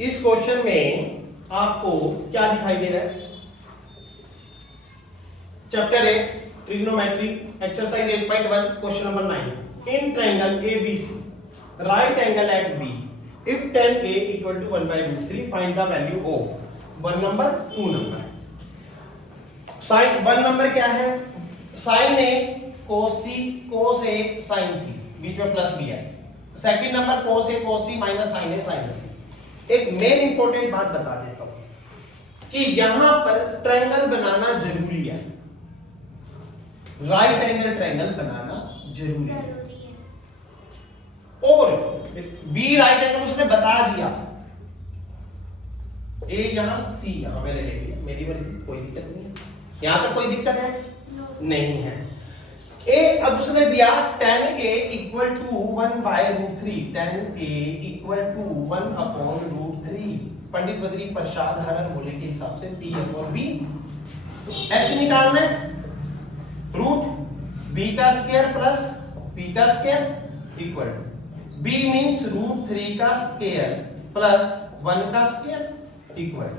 इस क्वेश्चन में आपको क्या दिखाई दे रहा है? Chapter 8 trigonometry exercise 8.1 question number 9 in triangle ABC right angle at B if tan A equal to 1/√3 find the value of 1 number 2 number. Sine 1 number क्या है? Sine A cos C cos A sin C, बीच में plus भी है। Second number cos A cos C minus sin A sin C। एक main important बात बता देता हूं कि यहां पर ट्रायंगल बनाना जरूरी है, राइट एंगल ट्रायंगल बनाना जरूरी है। और बी राइट एंगल उसने बता दिया, ए यहां सी यहां मैंने ले लिया, मेरी मर्जी, कोई दिक्कत नहीं है, यहां तक कोई दिक्कत है नहीं है। ए अब उसने दिया tan A equal to 1/√3, tan A equal to 1/√3। Pandit Badri Prasad हरर बोले के हिसाब से P और B H निकालना है, रूट B का स्क्वायर प्लस P का square equal to B means √3 का स्क्वायर प्लस 1 का स्क्वायर इक्वल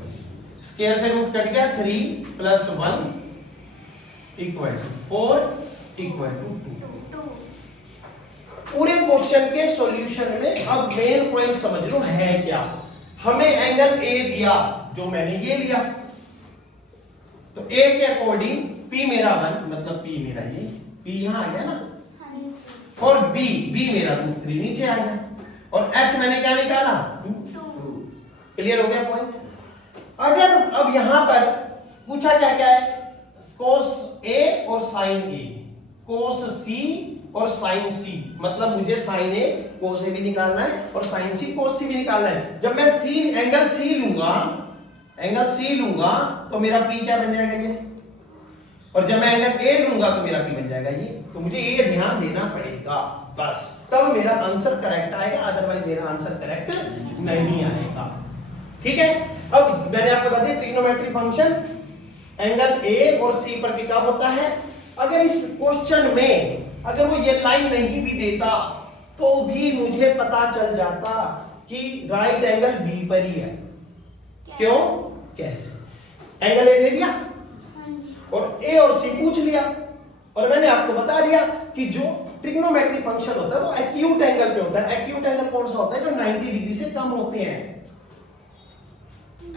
स्क्वायर से रूट कट गया 3 प्लस 1 इक्वल 4 इक्वल टू 2। पूरे क्वेश्चन के सॉल्यूशन में अब मेन पॉइंट समझ लो है क्या। हमें एंगल ए दिया जो मैंने ये लिया, तो ए के अकॉर्डिंग P मेरा 1 मतलब P मेरा ये P यहां आ गया ना, और B मेरा √3 नीचे आ गया, और H मैंने क्या निकाला 2। क्लियर हो गया पॉइंट। अगर अब यहां पर पूछा क्या क्या है, cos A और sin A, cos C और sin C, मतलब मुझे sin A cos A भी निकालना है और sin C cos C भी निकालना है। जब मैं एंगल C लूंगा तो मेरा P क्या बन जाएगा ये, और जब मैं एंगल A लूंगा तो मेरा P बन जाएगा ये। तो मुझे ये ध्यान देना पड़ेगा, बस तब मेरा आंसर करेक्ट आएगा, अदरवाइज मेरा आंसर करेक्ट नहीं आएगा। ठीक है। अब मैंने आपको बता दिया ट्रिग्नोमेट्री फंक्शन एंगल A और C पर टिका होता है। अगर इस क्वेश्चन में अगर वो ये लाइन नहीं भी देता तो भी मुझे पता चल जाता कि राइट एंगल B पर ही है। क्यों? कैसे? एंगल A दे दिया और A और C पूछ लिया, और मैंने आपको बता दिया कि जो ट्रिग्नोमेट्री फंक्शन होता है वो एक्यूट एंगल पे होता है। एक्यूट एंगल कौन सा होता है? जो 90 डिग्री से कम होते हैं।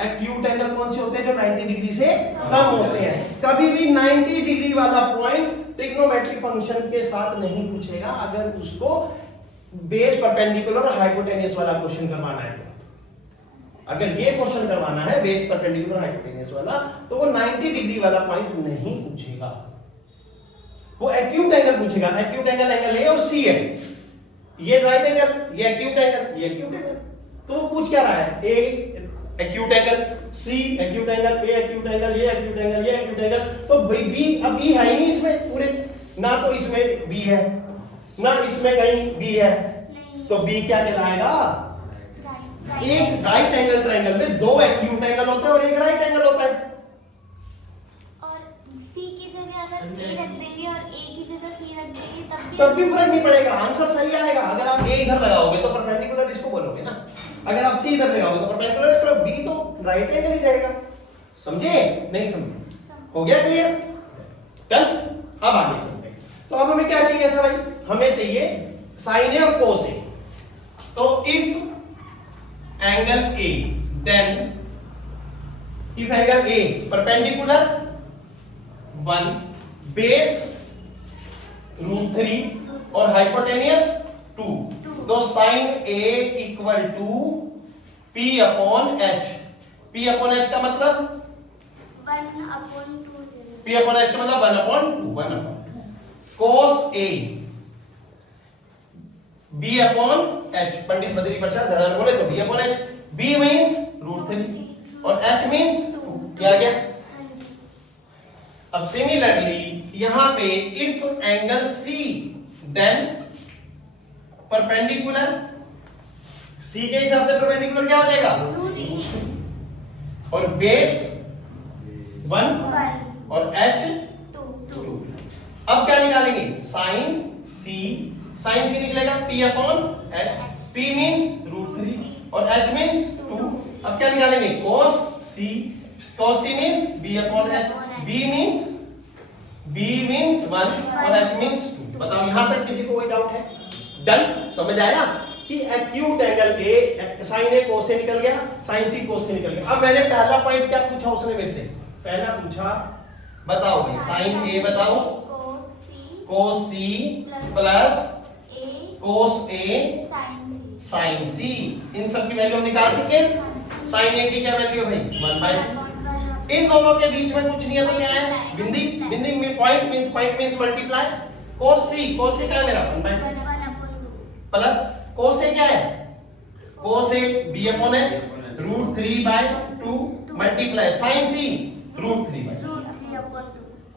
एक्यूट एंगल कौन से होते हैं? जो 90 डिग्री से कम होते हैं। कभी भी 90 डिग्री वाला पॉइंट ट्रिग्नोमेट्रिक फंक्शन के साथ नहीं पूछेगा अगर उसको बेस परपेंडिकुलर और हाइपोटेन्यूस वाला क्वेश्चन करवाना है। तो अगर ये क्वेश्चन करवाना है बेस परपेंडिकुलर हाइपोटेन्यूस वाला, तो वो 90 डिग्री वाला पॉइंट नहीं पूछेगा, वो एक्यूट एंगल पूछेगा। एक्यूट एंगल एंगल A और C है, ये राइट एंगल, ये एक्यूट एंगल, ये एक्यूट एंगल। तो वो पूछ क्या रहा है? A acute angle, C acute angle, A acute angle, ये एक्यूट एंगल, ये एक्यूट एंगल। तो B अब B है ही नहीं इसमें पूरे, ना तो इसमें B है ना इसमें कहीं B है, तो B क्या कहलाएगा? एक राइट एंगल ट्रायंगल में दो एक्यूट एंगल होते हैं और एक राइट एंगल होता है। और C की जगह अगर A रख देंगे और A की जगह C रख देंगे तब भी फर्क नहीं पड़ेगा, आंसर सही आएगा। अगर आप A इधर लगाओगे तो परपेंडिकुलर इसको बोलोगे ना, अगर आप C इधर लगाओगे तो परपेंडिकुलर इसको, B तो राइट एंगल ही रहेगा। समझे? नहीं समझे? हो गया क्लियर? डन। अब आगे चलते हैं। तो अब हमें क्या चाहिए था भाई? हमें चाहिए sin A और cos A। तो if angle A, then if angle A perpendicular 1 base √3 और हाइपोटेनियस 2, तो sin A equal to P upon H। P upon H का मतलब 1/2। P अपॉन H का मतलब 1/2 cos A B upon H। पंडित बद्री प्रसाद धरर बोले तो B upon H। B means √3 और H means 2। क्या गया? अब सिमिलरली यहां पे if angle C then perpendicular, C के हिसाब से परपेंडिकुलर क्या हो जाएगा? और बेस 1 और H 2। अब क्या निकालेंगे? sin C निकलेगा P upon H। P means √3 और H मींस 2। निकालेंगे cos c, cos c means b upon h, b means 1 और h मींस 2। बताओ यहां तक किसी को कोई डाउट है? डन, समझ आया कि एक्यूट एंगल के साइन ए कोस से निकल गया, साइन सी कोस से निकल गया। अब मैंने पहला पॉइंट क्या पूछा उसने मेरे से? पहला पूछा बताओ भाई साइन ए बताओ कोस सी प्लस कोस ए साइन सी, इन सब की वैल्यू हम निकाल चुके हैं। साइन ए की क्या वैल्यू है भाई 1/2। इन दोनों के बीच में कुछ नहीं है तो क्या है बिंदी, बिंदी में point means multiply. Cos C क्या है मेरा 1/2 प्लस कोस ए क्या है cos A b upon h √3/2 multiply sine C √3/2।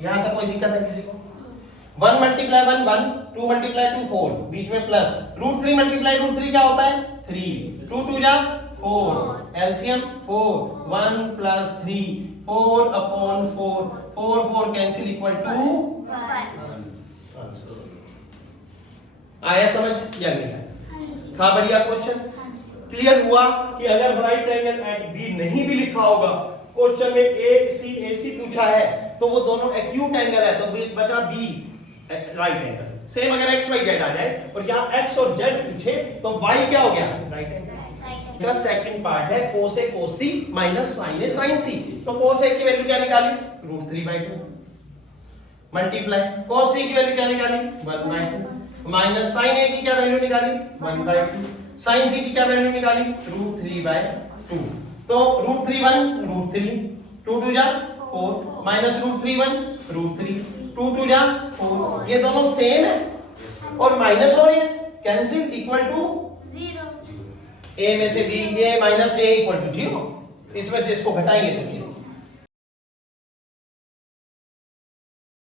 यहां तक कोई दिक्कत है किसी को? 1 मल्टीप्लाई 1 1, 2 मल्टीप्लाई 2 4, बीच में प्लस √3 मल्टीप्लाई √3 क्या होता है 3, 2 2 जा 4, LCM 4, 1 plus 3 4 upon 4, 4 4 cancel equal to 1। आया समझ या नहीं आया? था बढ़िया क्वेश्चन? क्लियर हुआ कि अगर राइट एंगल एट बी नहीं भी लिखा होगा, क्वेश्चन में AC पूछा है तो वो दोनों एक्यूट एंगल है, तो बचा बी राइट एंगल। सेम अगर x y z आ जाए और यहाँ x और z पूछे तो y क्या हो गया राइट एंगल। का सेकंड पार्ट है cos a cos c minus sin a sin c। तो cos a की वैल्यू क्या निकाली √3/2 मल्टीप्लाई cos c की वैल्यू क्या निकाली 1/2 माइनस sin a की क्या वैल्यू निकाली 1/2, sin c की क्या वैल्यू निकाली √3/2। तो √3 1 √3, 2 2 जा 4 माइनस √3 1 √3, 2 2 जा 4, ये दोनों सेम है और माइनस हो रही है, कैंसिल इक्वल टू 0। a में से b a minus a equal to 0, इसमें से इसको घटाएंगे तो 0।